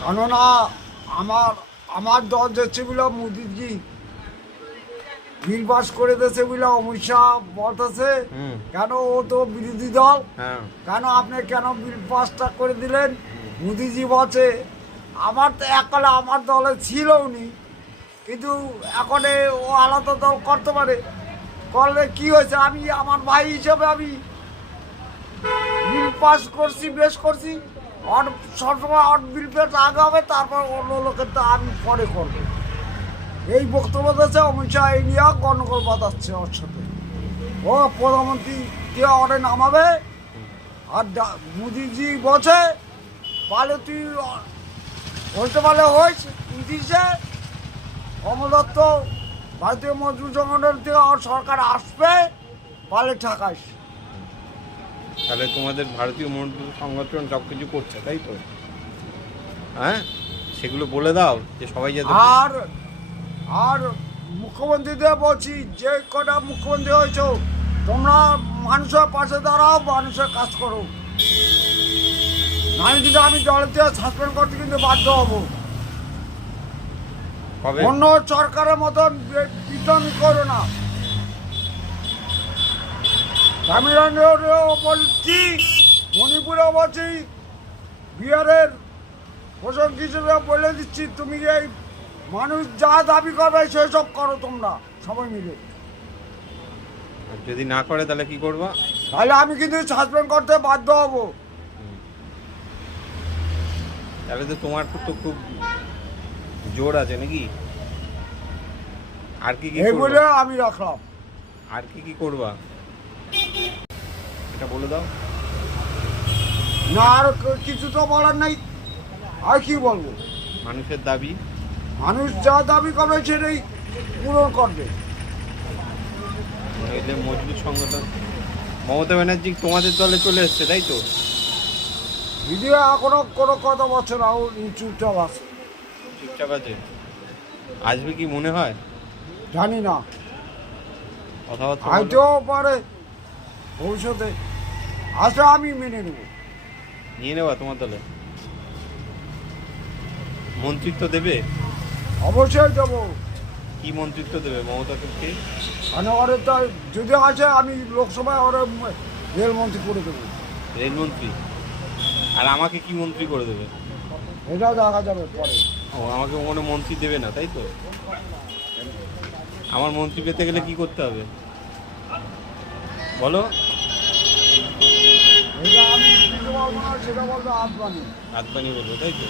কেননা আমার আমার দল যাচ্ছে বলে মোদিজি বিল পাস করে দিয়েছে বলে অমিত শাহ বলতেছে কেন ও তো বিরোধী দল, কেন আপনি কেন বিল পাসটা করে দিলেন? মোদিজি বলছে আমার তো এককালে আমার দলে ছিল উনি, কিন্তু এখন ও আলাদা দল করতে পারে, করলে কি হয়েছে? আমি আমার ভাই হিসেবে আমি বিল পাস করছি, বেশ করছি। আর সবসময় আর বিল পাস আগে হবে, তারপর অন্য লোকের তো আমি পরে করবো। এই বক্তব্য দিয়েছে অমিত শাহ, এই নিয়ে গণ্ডগোল বাঁধাচ্ছে ওর সাথে। ও প্রধানমন্ত্রী দিয়ে ওরে নামাবে, আর মোদিজি বলছে পালে তুই হইতে পারলে হয়েছ 29-এ কমল দত্ত ভারতীয় মজদুর সংগঠন থেকে আর সরকার আসবে, পালে ঠাকাইস। তাহলে তোমাদের ভারতীয় মজদুর সংগঠন সব কিছু করছে, তাই তো? হ্যাঁ, সেগুলো বলে দাও যে সবাই যাতে। আর আর মুখ্যমন্ত্রীদের বলছি, যে কটা মুখ্যমন্ত্রী হয়েছ তোমরা মানুষের পাশে দাঁড়াও, মানুষের কাজ করো, নাহলে কিন্তু আমি দলের থেকে সাসপেন্ড করতে কিন্তু বাধ্য হবো। কবে? অন্য সরকারের মতন বিতরণ করো না। তামিলনাড়ুও বলছি, মণিপুরেও বলছি, বিহারের প্রশাসন হিসেবে বলে দিচ্ছি, তুমি এই মানুষ যা দাবি করবে সেসব করো তোমরা সবাই মিলে। যদি না করে তাহলে কি করবা? তাহলে আমি কিন্তু সাসপেন্ড করতে বাধ্য হব। তাহলে তো তোমার তো খুব জোর আছে নাকি? আর কি কি এই বলে করবা? আমি রাখলাম। আর কি কি করবা এটা বলে দাও। না আর কিছু তো বলার নাই, আর কি বলবো? মানুষের দাবি, মানুষ যা দাবি করবে সেটাই পূরণ করবে। এদের মজবুত সংগঠন। মমতা ব্যানার্জি তোমাদের দলে চলে এসছে, তাই তো? ভিডিও এখনো কোনো কথা বলছে না, ও চুপচাপ আছে। চুপচাপ আছে। আসবে কি মনে হয়? জানি না, কথাবার্তা বলো। হয়তো পারে ভবিষ্যতে আসলে আমি মেনে নেব। নিয়ে নেবা তোমার দলে? মন্ত্রিত্ব দেবে? অবশ্যই দেবো। কি মন্ত্রিত্ব দেবে মমতাকে? মানে ওরে তো যদি আসে আমি লোকসভায় ওরে রেলমন্ত্রী করে দেবো। রেলমন্ত্রী? আর আমাকে কি মন্ত্রী করে দেবে? এটা দেখা যাবে পরে। ও, আমাকে কোনো মন্ত্রী দেবে না, তাই তো? আমার মন্ত্রী পেতে গেলে কি করতে হবে বলো? এটা আমি দিতে পারবো না, সেটা বলবে আদবানি। আদবানি বলবো, তাই তো?